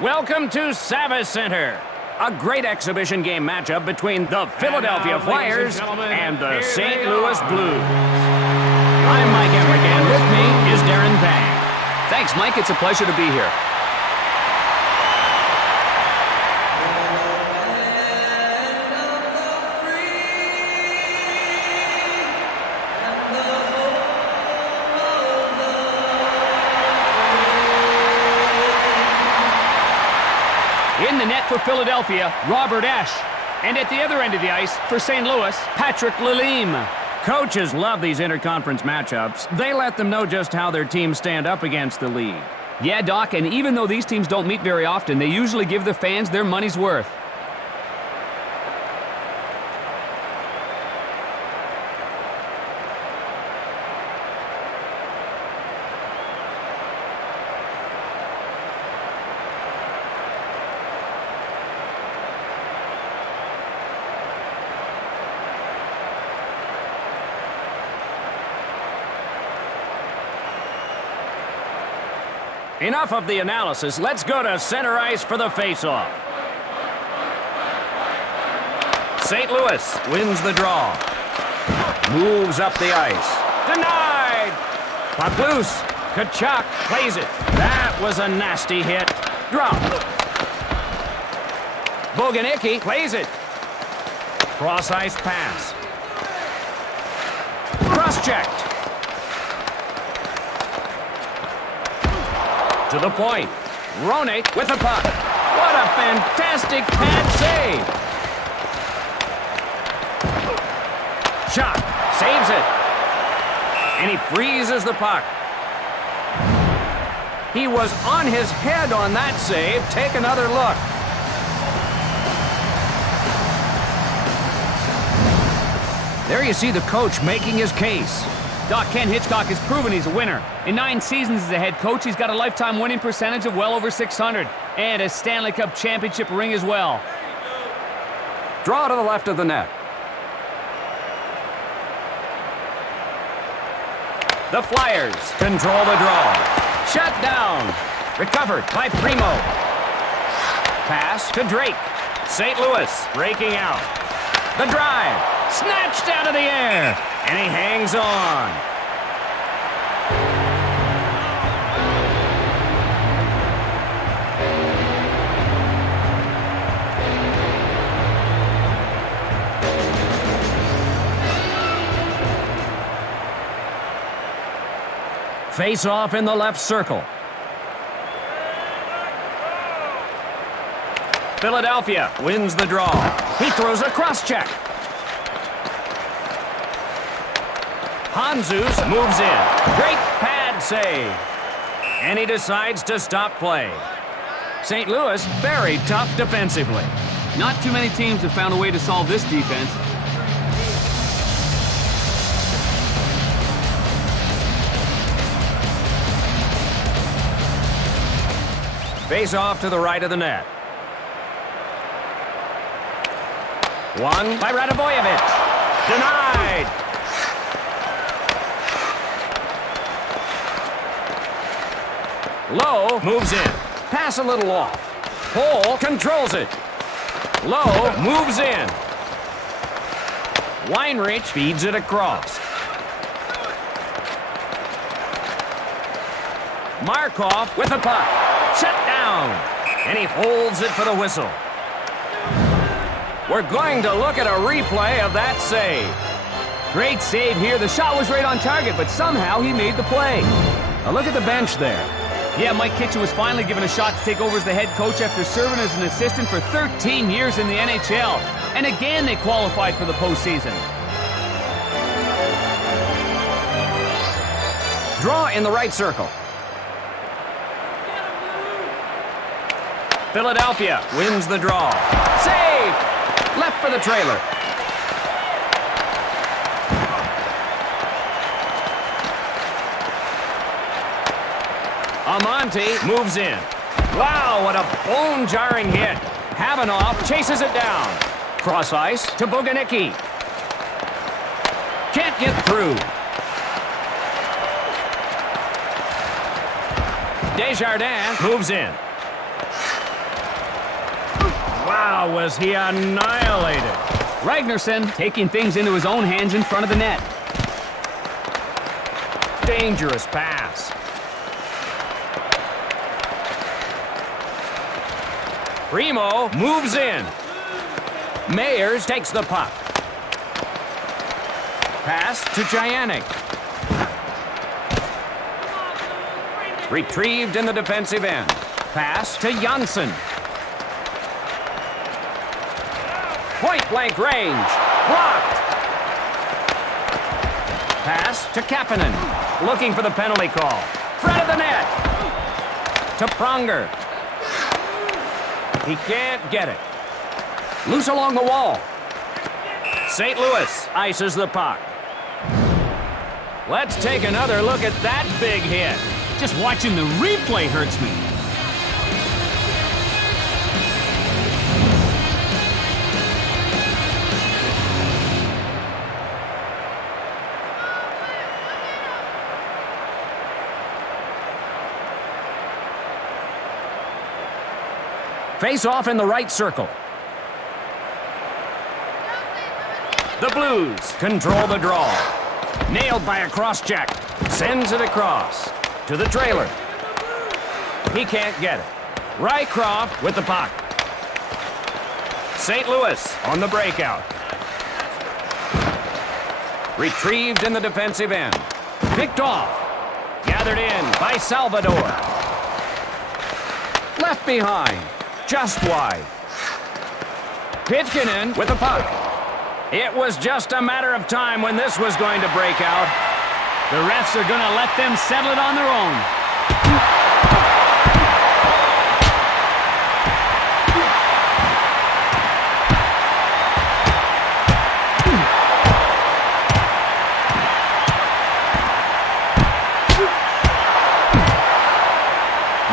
Welcome to Savvis Center. A great exhibition game matchup between the Philadelphia Flyers and the St. Louis Blues. I'm Mike Emmerich, and with me is Darren Pang. Thanks, Mike. It's a pleasure to be here. In the net for Philadelphia, Robert Esch. And at the other end of the ice, for St. Louis, Patrick Lalime. Coaches love these interconference matchups. They let them know just how their teams stand up against the league. Yeah, Doc, and even though these teams don't meet very often, they usually give the fans their money's worth. Enough of the analysis. Let's go to center ice for the face-off. St. Louis wins the draw. Moves up the ice. Denied! Puck loose. Tkachuk plays it. That was a nasty hit. Drop. Boganicki plays it. Cross-ice pass. Cross-checked. To the point. Roenick with the puck. What a fantastic pad save. Shot. Saves it. And he freezes the puck. He was on his head on that save. Take another look. There you see the coach making his case. Doc, Ken Hitchcock has proven he's a winner. In 9 seasons as a head coach, he's got a lifetime winning percentage of well over .600. And a Stanley Cup championship ring as well. Draw to the left of the net. The Flyers control the draw. Shut down. Recovered by Primo. Pass to Drake. St. Louis breaking out. The drive. Snatched out of the air. And he hangs on. Face off in the left circle. Philadelphia wins the draw. He throws a cross-check. Hanzus moves in. Great pad save. And he decides to stop play. St. Louis very tough defensively. Not too many teams have found a way to solve this defense. Face off to the right of the net. One by Radovojevic. Denied. Lowe moves in. Pass a little off. Cole controls it. Lowe moves in. Weinrich feeds it across. Markov with the puck. Shut down. And he holds it for the whistle. We're going to look at a replay of that save. Great save here. The shot was right on target, but somehow he made the play. Now look at the bench there. Yeah, Mike Kitchen was finally given a shot to take over as the head coach after serving as an assistant for 13 years in the NHL. And again, they qualified for the postseason. Draw in the right circle. Philadelphia wins the draw. Save! Left for the trailer. Amonte moves in. Wow, what a bone-jarring hit. Havanoff chases it down. Cross ice to Boganicki. Can't get through. Desjardins moves in. Wow, was he annihilated. Ragnarsson taking things into his own hands in front of the net. Dangerous pass. Primo moves in. Mayers takes the puck. Pass to Giannick. Retrieved in the defensive end. Pass to Janssen. Point-blank range. Blocked. Pass to Kapanen. Looking for the penalty call. Front of the net. To Pronger. He can't get it. Loose along the wall. St. Louis ices the puck. Let's take another look at that big hit. Just watching the replay hurts me. Face off in the right circle. The Blues control the draw. Nailed by a cross-check. Sends it across to the trailer. He can't get it. Rycroft with the puck. St. Louis on the breakout. Retrieved in the defensive end. Picked off. Gathered in by Salvador. Left behind. Just wide. Pitkin with the puck. It was just a matter of time when this was going to break out. The refs are going to let them settle it on their own.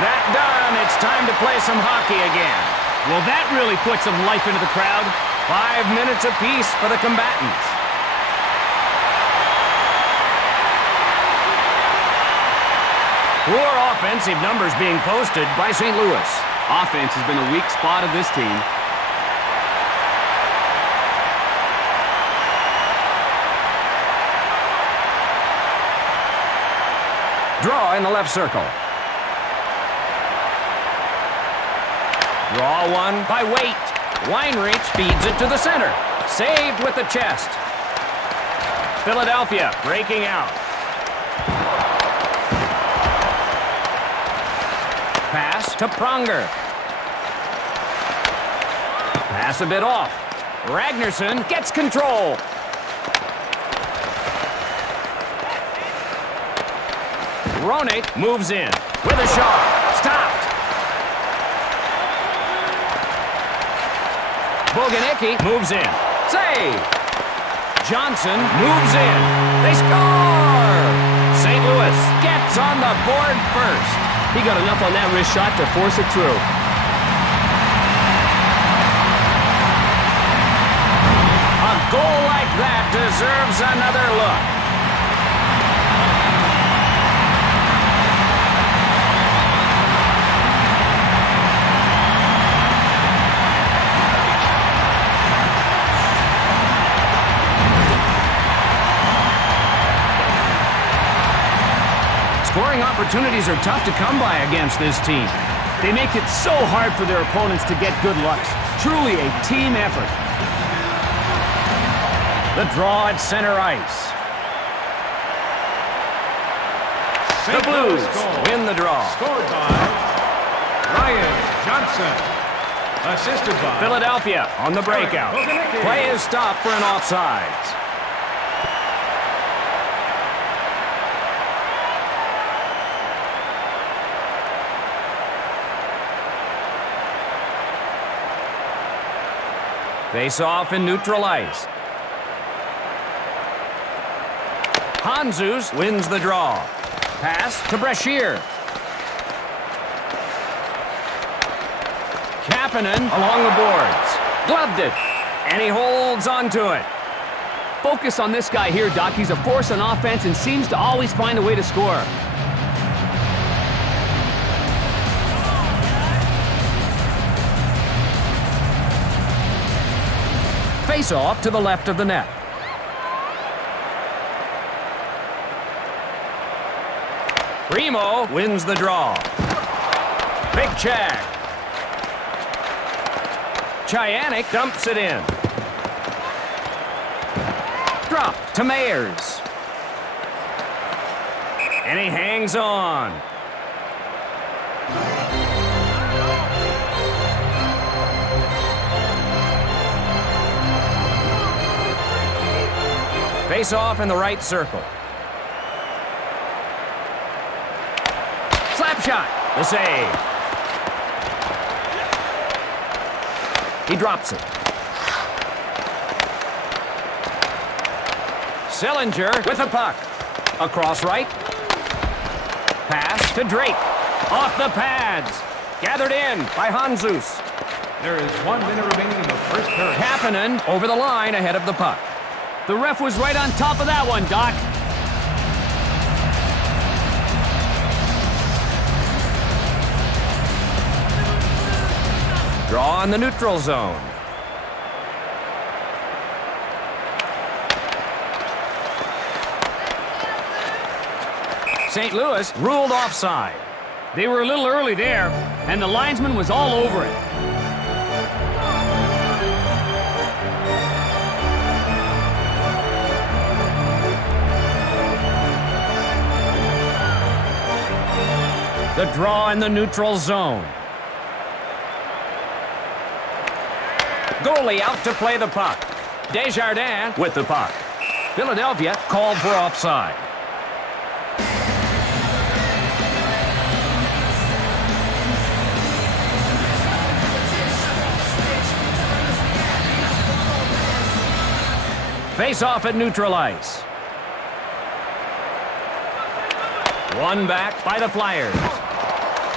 That done, it's time to play some hockey again. Well, that really put some life into the crowd. 5 minutes apiece for the combatants. Poor offensive numbers being posted by St. Louis. Offense has been a weak spot of this team. Draw in the left circle. Draw one by Waite. Weinreich feeds it to the center. Saved with the chest. Philadelphia breaking out. Pass to Pronger. Pass a bit off. Ragnarsson gets control. Roenick moves in with a shot. Stopped. Boganicki moves in. Save. Johnson moves in. They score! St. Louis gets on the board first. He got enough on that wrist shot to force it through. A goal like that deserves another look. Scoring opportunities are tough to come by against this team. They make it so hard for their opponents to get good looks. Truly a team effort. The draw at center ice. The Blues win the draw. Scored by Ryan Johnson. Assisted by Philadelphia on the breakout. Play is stopped for an offsides. Face off in neutral ice. Hanzus wins the draw. Pass to Brashear. Kapanen along the boards. Gloved it. And he holds on to it. Focus on this guy here, Doc. He's a force on offense and seems to always find a way to score. Face off to the left of the net. Primo wins the draw. Big check. Chianik dumps it in. Drop to Mayers. And he hangs on. Face off in the right circle. Slap shot. The save. He drops it. Sillinger with the puck. Across right. Pass to Drake. Off the pads. Gathered in by Hanzus. There is 1 minute remaining in the first period. Kapanen over the line ahead of the puck. The ref was right on top of that one, Doc. Draw in the neutral zone. St. Louis ruled offside. They were a little early there, and the linesman was all over it. The draw in the neutral zone. Goalie out to play the puck. Desjardins with the puck. Philadelphia called for offside. Face off at neutral ice. One back by the Flyers.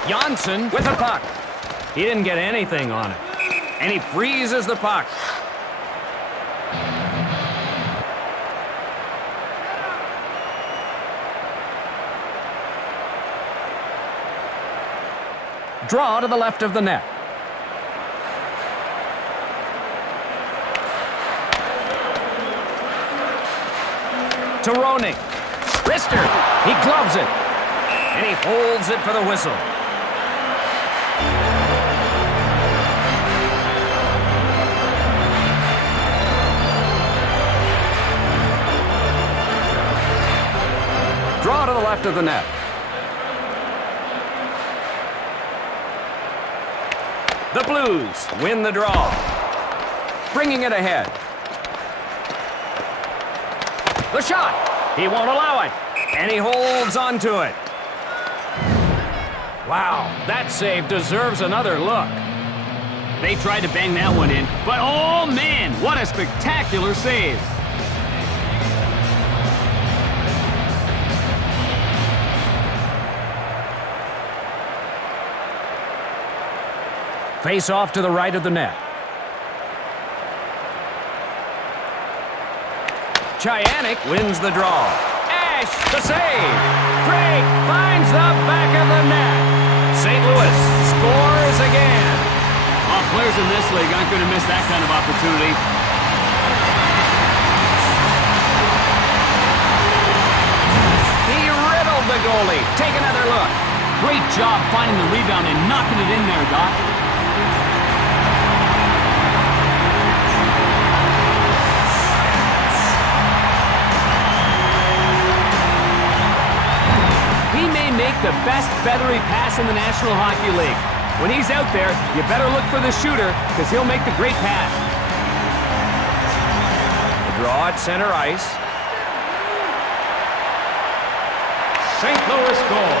Janssen with the puck. He didn't get anything on it. And he freezes the puck. Draw to the left of the net. To Roenick. Rister. He gloves it. And he holds it for the whistle. Draw to the left of the net. The Blues win the draw. Bringing it ahead. The shot. He won't allow it. And he holds on to it. Wow, that save deserves another look. They tried to bang that one in, but oh man, what a spectacular save. Face off to the right of the net. Chianik wins the draw. Ash, the save. Drake finds the back of the net. St. Louis scores again. Well, players in this league aren't going to miss that kind of opportunity. He riddled the goalie. Take another look. Great job finding the rebound and knocking it in there, Doc. He may make the best feathery pass in the National Hockey League. When he's out there, you better look for the shooter because he'll make the great pass. The draw at center ice. St. Louis goal.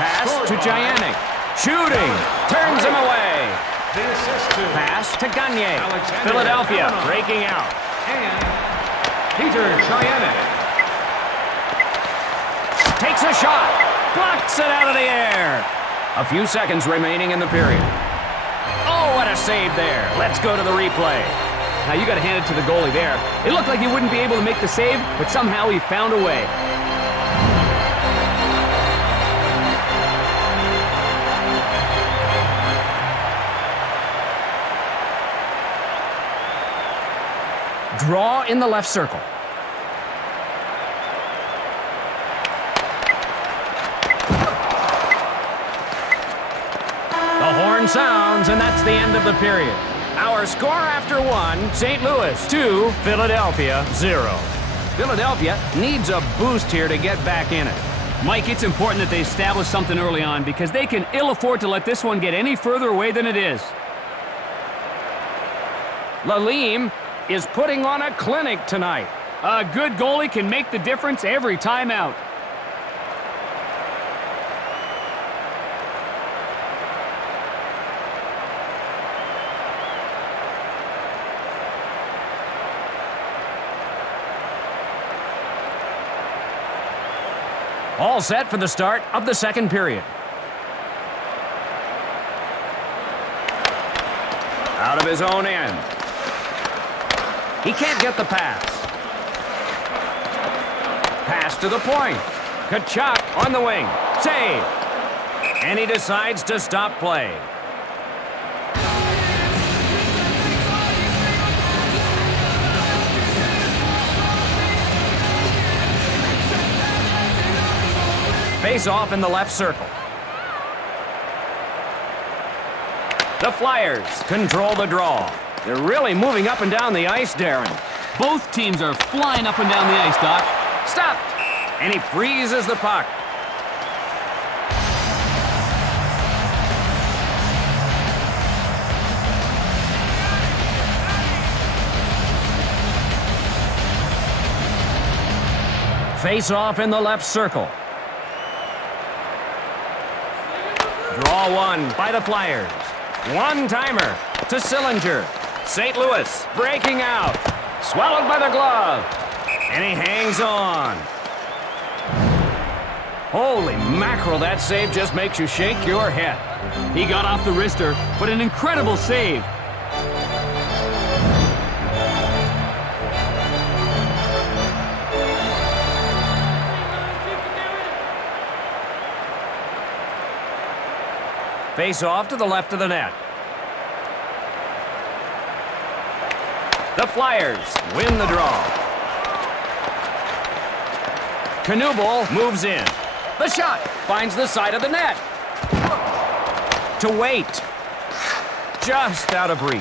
Pass Scored to by Chianik. Shooting. Turns him away. The assist to Pass to Gagne. Alexander Philadelphia Kavanagh. breaking out. and Peter Chianik. Takes a shot. Blocks it out of the air. A few seconds remaining in the period. Oh, what a save there. Let's go to the replay. Now you got to hand it to the goalie there. It looked like he wouldn't be able to make the save, but somehow he found a way. draw in the left circle. The horn sounds, and that's the end of the period. Our score after 1, St. Louis 2, Philadelphia 0. Philadelphia needs a boost here to get back in it. Mike, it's important that they establish something early on because they can ill afford to let this one get any further away than it is. Lalim is putting on a clinic tonight. A good goalie can make the difference every time out. All set for the start of the second period. Out of his own end. He can't get the pass. Pass to the point. Kachuk on the wing. Save. And he decides to stop play. Face off in the left circle. The Flyers control the draw. They're really moving up and down the ice, Darren. Both teams are flying up and down the ice, Doc. Stopped. And he freezes the puck. Face off in the left circle. Draw one by the Flyers. One-timer to Sillinger. St. Louis breaking out. Swallowed by the glove. And he hangs on. Holy mackerel, that save just makes you shake your head. He got off the wrister, but an incredible save. Face off to the left of the net. The Flyers win the draw. Knubel moves in. The shot finds the side of the net. To wait. Just out of reach.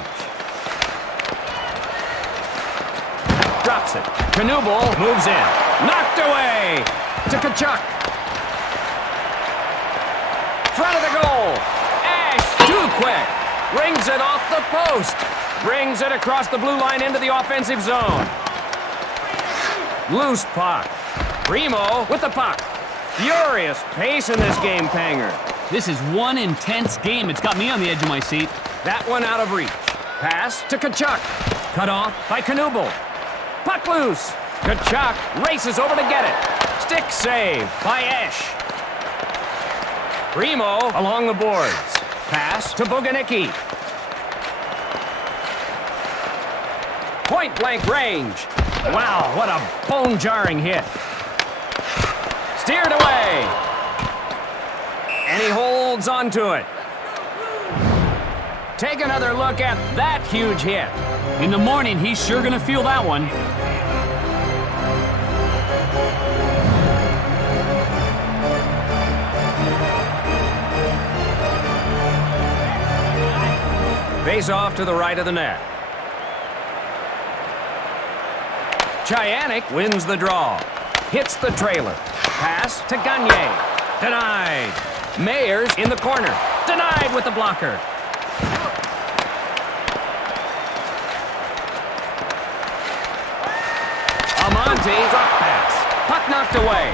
Drops it. Knubel moves in. Knocked away. To Kachuk. Front of the goal. Too quick. Rings it off the post. Brings it across the blue line into the offensive zone. Loose puck. Primo with the puck. Furious pace in this game, Panger. This is one intense game. It's got me on the edge of my seat. That one out of reach. Pass to Kachuk. Cut off by Knubel. Puck loose. Kachuk races over to get it. Stick save by Esch. Primo along the boards. Pass to Boganicki. Point-blank range. Wow, what a bone-jarring hit. Steered away. And he holds onto it. Take another look at that huge hit. In the morning, he's sure going to feel that one. Face off to the right of the net. Chyanik wins the draw. Hits the trailer. Pass to Gagne. Denied. Mayers in the corner. Denied with the blocker. Amonte drop pass. Puck knocked away.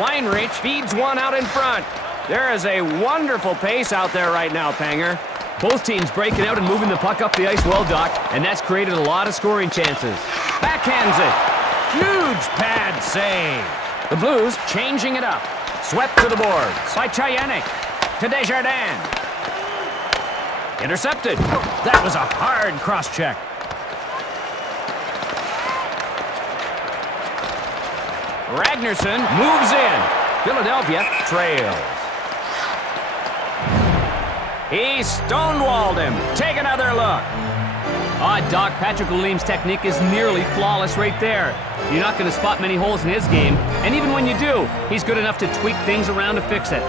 Weinreich feeds one out in front. There is a wonderful pace out there right now, Panger. Both teams breaking out and moving the puck up the ice well, Doc, and that's created a lot of scoring chances. Backhands it. Huge pad save. The Blues changing it up. Swept to the boards by Chyanik. To Desjardins. Intercepted. That was a hard cross-check. Ragnarsson moves in. Philadelphia trails. He stonewalled him. Take another look. Doc, Patrick Laim's technique is nearly flawless right there. You're not going to spot many holes in his game, and even when you do, he's good enough to tweak things around to fix it.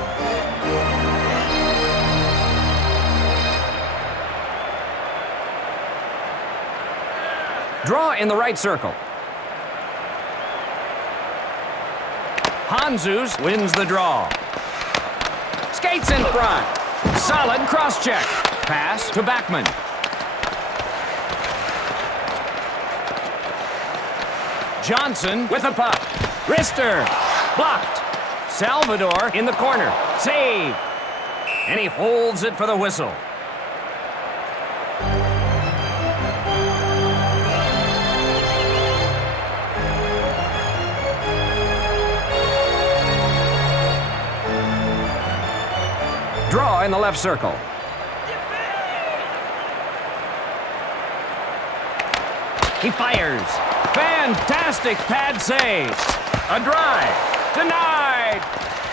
Draw in the right circle. Hanzus wins the draw. Skates in front. Solid cross-check. Pass to Backman. Johnson with the puck. Wrister. Blocked. Salvador in the corner. Save. And he holds it for the whistle. Draw in the left circle. He fires. Fantastic pad save. A drive. Denied.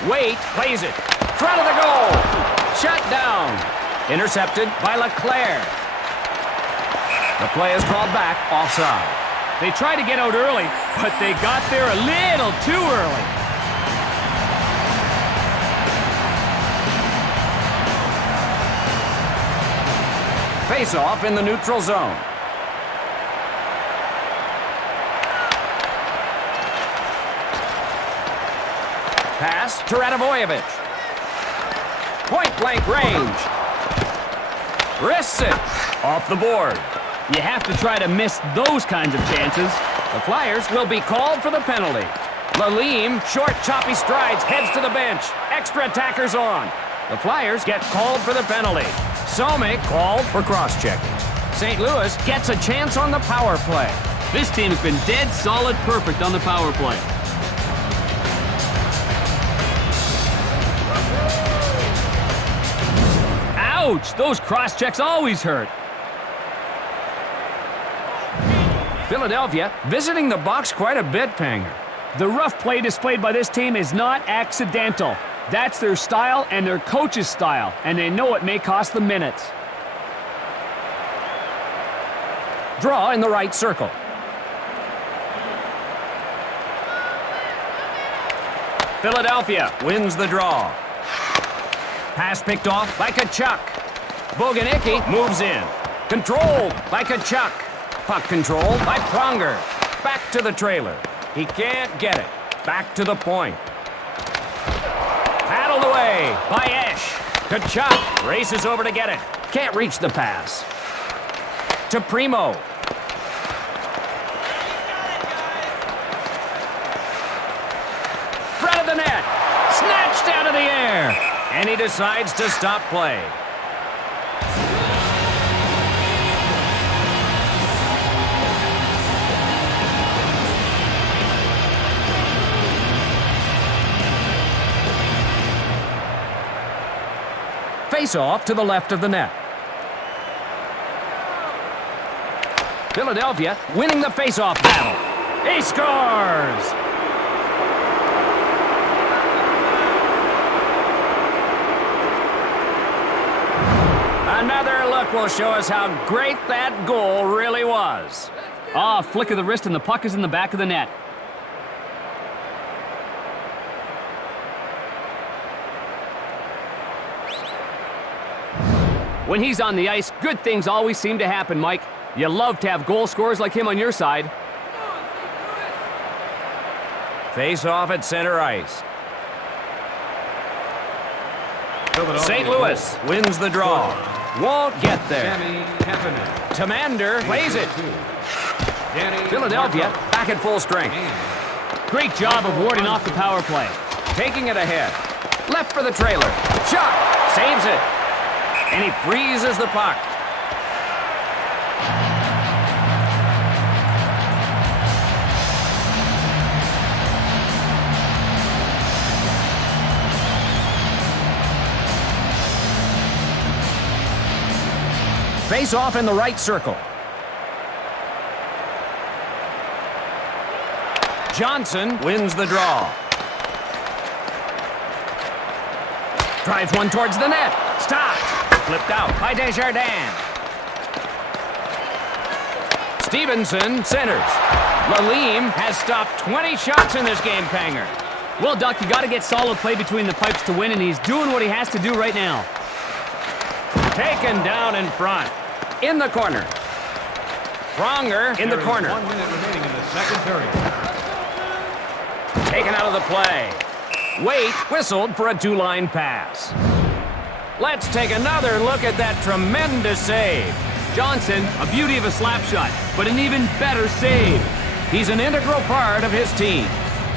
Wait, plays it. Front of the goal. Shut down. Intercepted by LeClaire. The play is called back offside. They tried to get out early, but they got there a little too early. Face-off in the neutral zone. Pass to Radivojevic. Point-blank range. Wrists it. Off the board. You have to try to miss those kinds of chances. The Flyers will be called for the penalty. Laim, short, choppy strides, heads to the bench. Extra attackers on. The Flyers get called for the penalty. Sommick called for cross-checking. St. Louis gets a chance on the power play. This team's been dead solid perfect on the power play. Ouch! Those cross-checks always hurt. Philadelphia visiting the box quite a bit, Panger. The rough play displayed by this team is not accidental. That's their style and their coach's style, and they know it may cost them minutes. Draw in the right circle. Philadelphia wins the draw. Pass picked off by Kachuk. Boganicki moves in. Controlled by Kachuk. Puck controlled by Pronger. Back to the trailer. He can't get it. Back to the point. Paddled away by Esch. Kachuk races over to get it. Can't reach the pass. To Primo. Front of the net. Snatched out of the air. And he decides to stop play. Face-off to the left of the net. Philadelphia winning the face-off battle. He scores! Another look will show us how great that goal really was. Flick of the wrist and the puck is in the back of the net. When he's on the ice, good things always seem to happen, Mike. You love to have goal scorers like him on your side. Face-off at center ice. St. Philadelphia Louis wins the draw. Won't get there. Tamander plays it. Philadelphia back at full strength. Great job of warding off the power play. Taking it ahead. Left for the trailer. Shot. Saves it. And he freezes the puck. Face off in the right circle. Johnson wins the draw. Drives one towards the net. Stopped. Flipped out by Desjardins. Stevenson centers. Lalime has stopped 20 shots in this game, Panger. Well, Doc, you got to get solid play between the pipes to win, and he's doing what he has to do right now. Taken down in front. In the corner. Pronger in the corner. 1 minute remaining in the second period. Taken out of the play. Waite whistled for a two-line pass. Let's take another look at that tremendous save. Johnson, a beauty of a slap shot, but an even better save. He's an integral part of his team.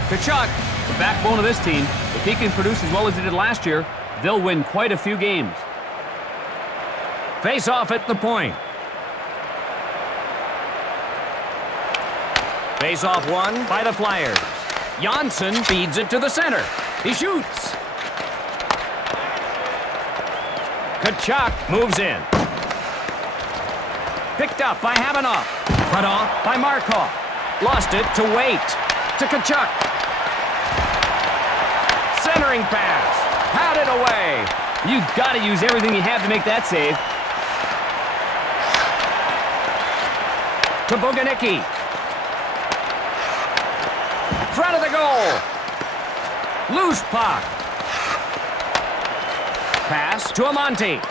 Tkachuk, the backbone of this team. If he can produce as well as he did last year, they'll win quite a few games. Face off at the point. Face off won by the Flyers. Janssen feeds it to the center. He shoots. Tkachuk moves in. Picked up by Havanoff. Cut off by Markov. Lost it to Waite. To Tkachuk. Centering pass. Had it away. You've got to use everything you have to make that save. To Boganicki. Front of the goal. Loose puck. Pass to Amante.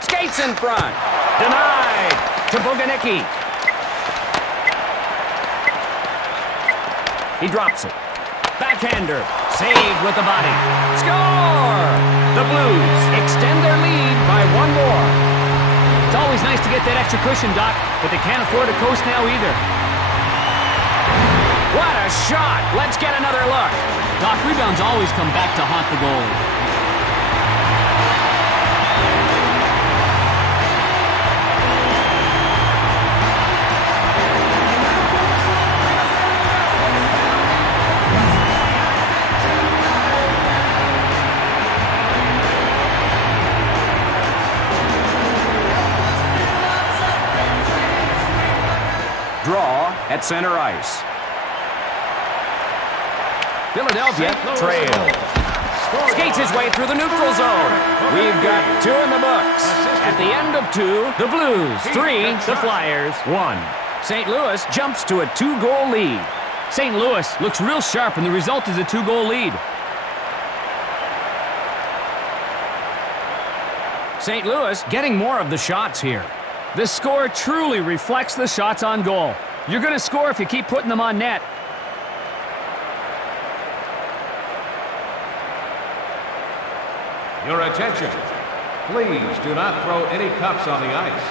Skates in front. Denied to Boganicki. He drops it. Backhander. Saved with the body. Score! The Blues extend their lead by one more. It's always nice to get that extra cushion, Doc, but they can't afford to coast now either. What a shot! Let's get another look. Doc, rebounds always come back to haunt the goalie. Draw at center ice. Philadelphia trails. Skates his way through the neutral zone. We've got two in the books. At the end of two, the Blues 3, the Flyers 1. St. Louis jumps to a 2-goal lead. St. Louis looks real sharp, and the result is a 2-goal lead. St. Louis getting more of the shots here. The score truly reflects the shots on goal. You're going to score if you keep putting them on net. Your attention. Please do not throw any cups on the ice.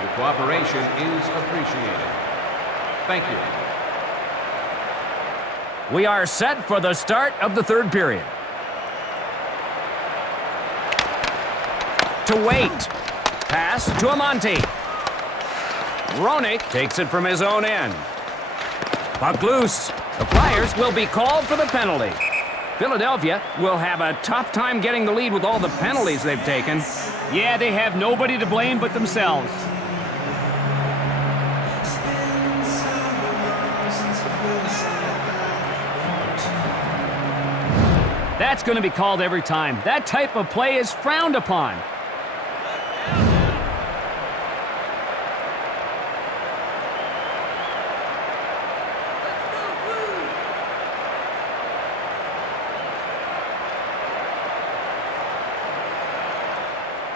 Your cooperation is appreciated. Thank you. We are set for the start of the third period. To Waite. Pass to Amante. Roenick takes it from his own end. Puck loose. The Flyers will be called for the penalty. Philadelphia will have a tough time getting the lead with all the penalties they've taken. Yeah, they have nobody to blame but themselves. That's going to be called every time. That type of play is frowned upon.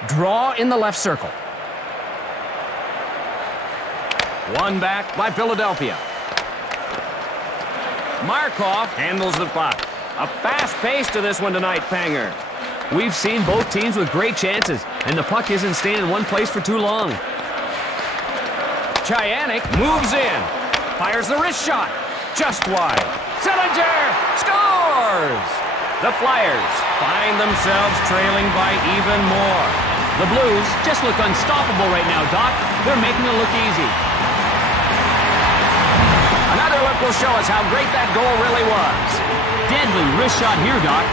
Draw in the left circle. One back by Philadelphia. Markov handles the puck. A fast pace to this one tonight, Panger. We've seen both teams with great chances, and the puck isn't staying in one place for too long. Chianik moves in. Fires the wrist shot. Just wide. Sillinger scores! The Flyers find themselves trailing by even more. The Blues just look unstoppable right now, Doc. They're making it look easy. Another look will show us how great that goal really was. Deadly wrist shot here, Doc.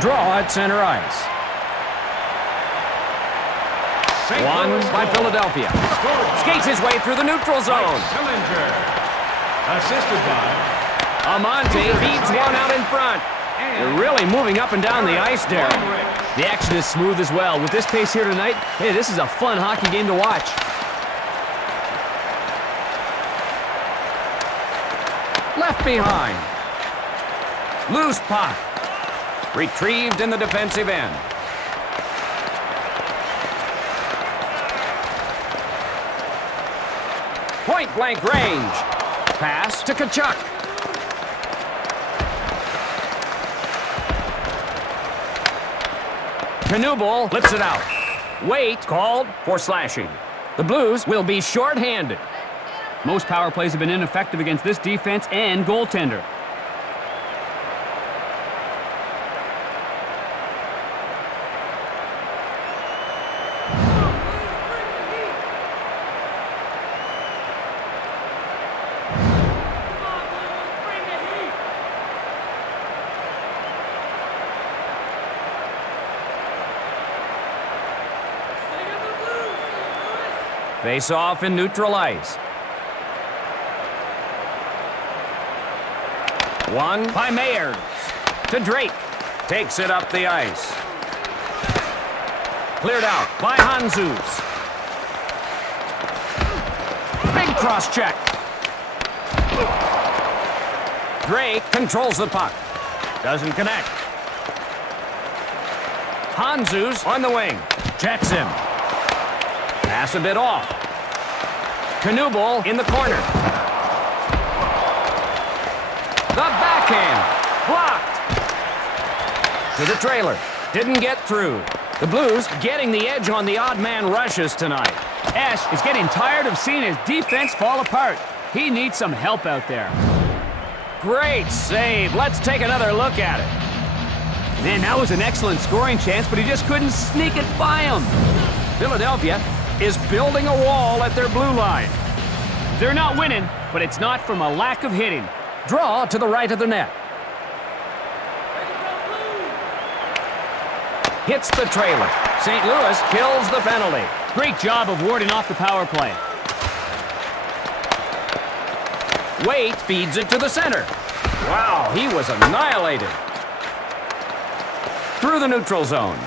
Draw at center ice. Won by Philadelphia. Skates his way through the neutral zone. Assisted by Amante feeds one out in front. They're really moving up and down the ice, Darren. The action is smooth as well. With this pace here tonight, hey, this is a fun hockey game to watch. Left behind. Loose puck. Retrieved in the defensive end. Point-blank range. Pass to Tkachuk. Knubel flips it out. Wait called for slashing. The Blues will be short-handed. Most power plays have been ineffective against this defense and goaltender. Face off in neutral ice. One by Mayers. To Drake. Takes it up the ice. Cleared out by Hanzus. Big cross check. Drake controls the puck. Doesn't connect. Hanzus on the wing. Checks him. Pass a bit off. Knubel in the corner. The backhand. Blocked. To the trailer. Didn't get through. The Blues getting the edge on the odd man rushes tonight. Ash is getting tired of seeing his defense fall apart. He needs some help out there. Great save. Let's take another look at it. Man, that was an excellent scoring chance, but he just couldn't sneak it by him. Philadelphia is building a wall at their blue line. They're not winning, but it's not from a lack of hitting. Draw to the right of the net. Hits the trailer. St. Louis kills the penalty. Great job of warding off the power play. Waite feeds it to the center. Wow, he was annihilated. Through the neutral zone.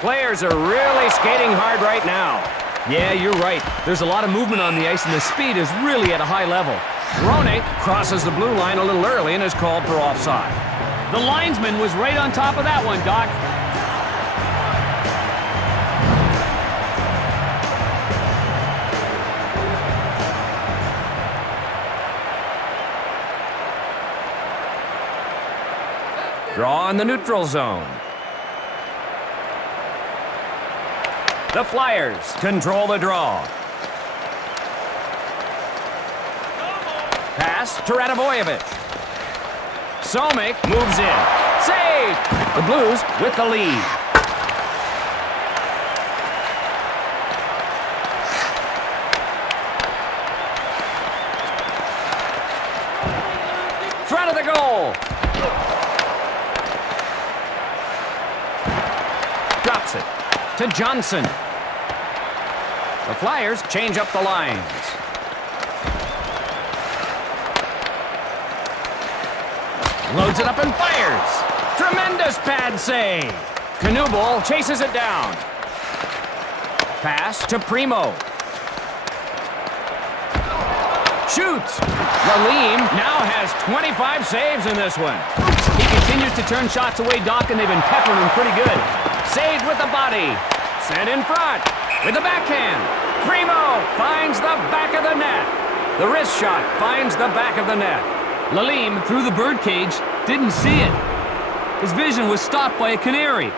Players are really skating hard right now. Yeah, you're right. There's a lot of movement on the ice, and the speed is really at a high level. Roenick crosses the blue line a little early and is called for offside. The linesman was right on top of that one, Doc. Draw in the neutral zone. The Flyers control the draw. Pass to Radivojevic. Somik moves in. Save! The Blues with the lead. Front of the goal. Drops it to Johnson. The Flyers change up the lines. Loads it up and fires. Tremendous pad save. Knubel chases it down. Pass to Primo. Shoots. Lalim now has 25 saves in this one. He continues to turn shots away, Doc, and they've been peppering him pretty good. Saved with the body. Sent in front. With the backhand. Primo finds the back of the net. The wrist shot finds the back of the net. Lalim, through the birdcage, didn't see it. His vision was stopped by a canary.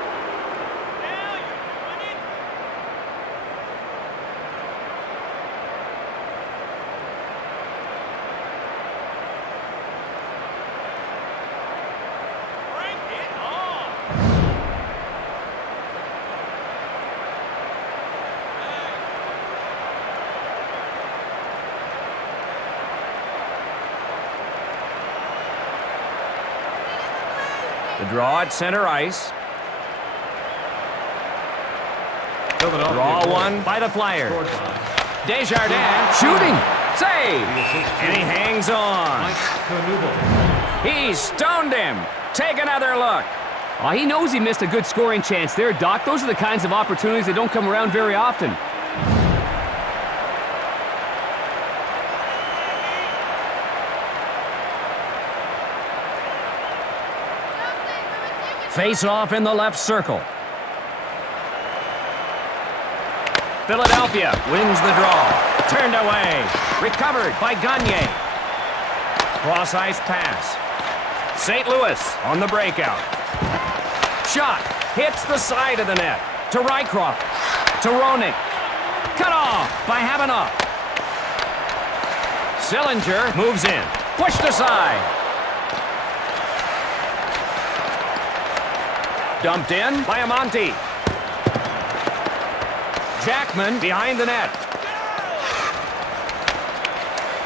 The draw at center ice. Philadelphia Draw goal. one by the Flyers. Scored by Desjardins shooting. Save. And he hangs on. Mike Knuble. He stoned him. Take another look. Oh, he knows he missed a good scoring chance there, Doc. Those are the kinds of opportunities that don't come around very often. Face off in the left circle. Philadelphia wins the draw. Turned away. Recovered by Gagne. Cross ice pass. St. Louis on the breakout. Shot hits the side of the net. To Rycroft. To Roenick. Cut off by Havanoff. Sillinger moves in. Pushed aside. Dumped in by Amonte. Jackman behind the net.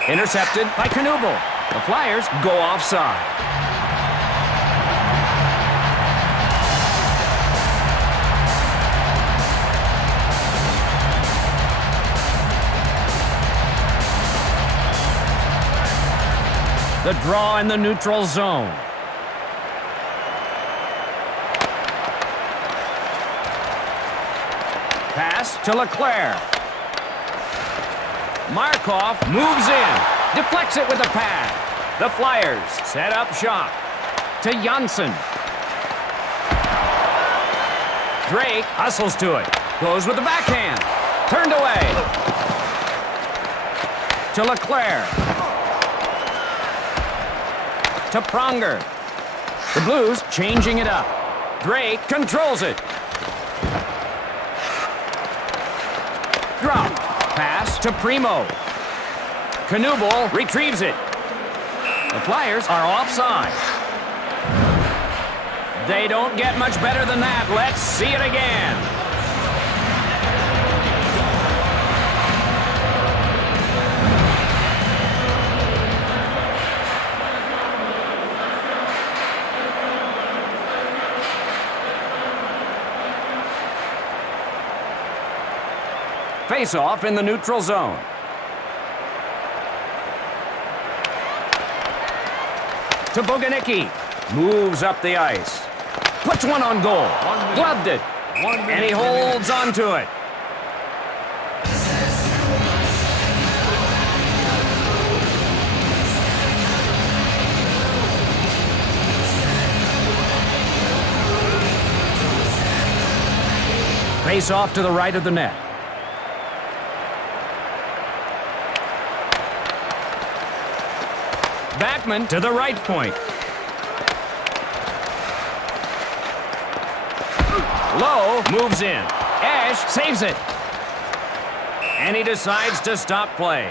Intercepted by Knuble. The Flyers go offside. The draw in the neutral zone. Pass to Leclerc. Markov moves in. Deflects it with a pad. The Flyers set up shop. To Janssen. Drake hustles to it. Goes with the backhand. Turned away. To Leclerc. To Pronger. The Blues changing it up. Drake controls it. Drop. Pass to Primo. Knuble retrieves it. The Flyers are offside. They don't get much better than that. Let's see it again. Face-off in the neutral zone. To Boganicki. Moves up the ice. Puts one on goal. Gloved it. And he holds on to it. Face-off to the right of the net. Backman to the right point. Lowe moves in. Ash saves it. And he decides to stop play.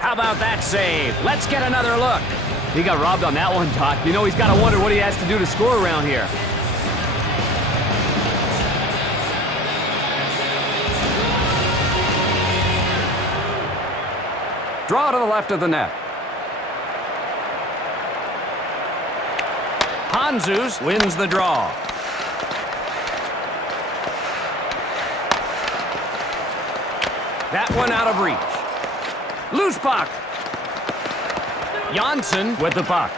How about that save? Let's get another look. He got robbed on that one, Doc. You know he's got to wonder what he has to do to score around here. Draw to the left of the net. Hanzus wins the draw. That one out of reach. Loose puck. Janssen with the puck.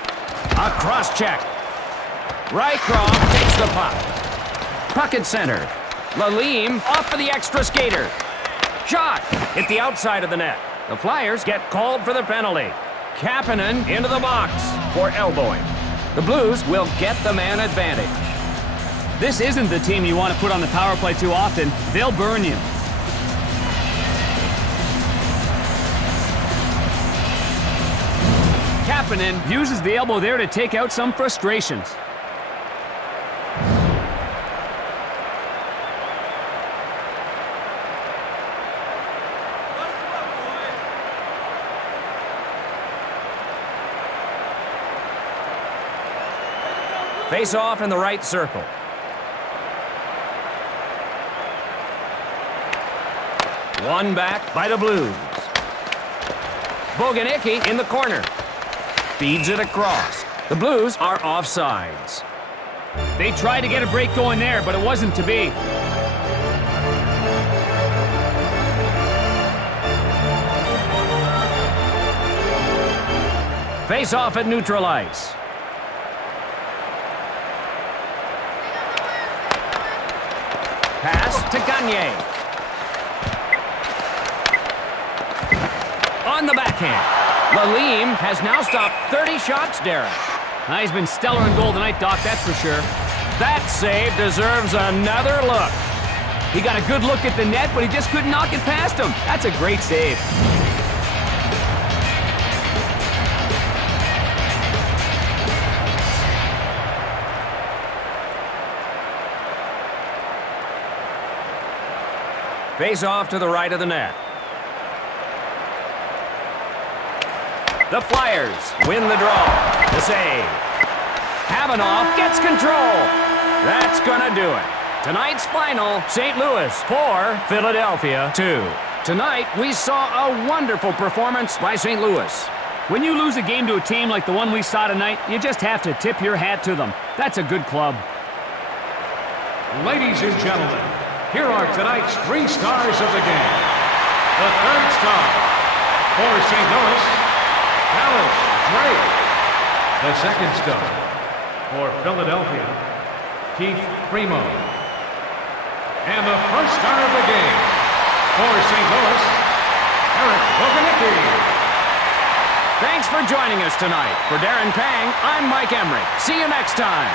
A cross-check. Rycroft takes the puck. Puck at center. Lalime off for the extra skater. Shot hit the outside of the net. The Flyers get called for the penalty. Kapanen into the box for elbowing. The Blues will get the man advantage. This isn't the team you want to put on the power play too often. They'll burn you. Kapanen uses the elbow there to take out some frustrations. Face off in the right circle. One back by the Blues. Boganicki in the corner. Feeds it across. The Blues are offsides. They tried to get a break going there, but it wasn't to be. Face off at neutral ice. Pass to Gagne. On the backhand. Lalime has now stopped 30 shots, Darren. He's been stellar in goal tonight, Doc, that's for sure. That save deserves another look. He got a good look at the net, but he just couldn't knock it past him. That's a great save. Face off to the right of the net. The Flyers win the draw. The save. Havanoff gets control. That's gonna do it. Tonight's final, St. Louis 4, Philadelphia 2. Tonight, we saw a wonderful performance by St. Louis. When you lose a game to a team like the one we saw tonight, you just have to tip your hat to them. That's a good club. Ladies and gentlemen, here are tonight's 3 stars of the game. The third star for St. Louis, Alice Drake. The second star for Philadelphia, Keith Primo. And the first star of the game for St. Louis, Eric Boganicki. Thanks for joining us tonight. For Darren Pang, I'm Mike Emmerich. See you next time.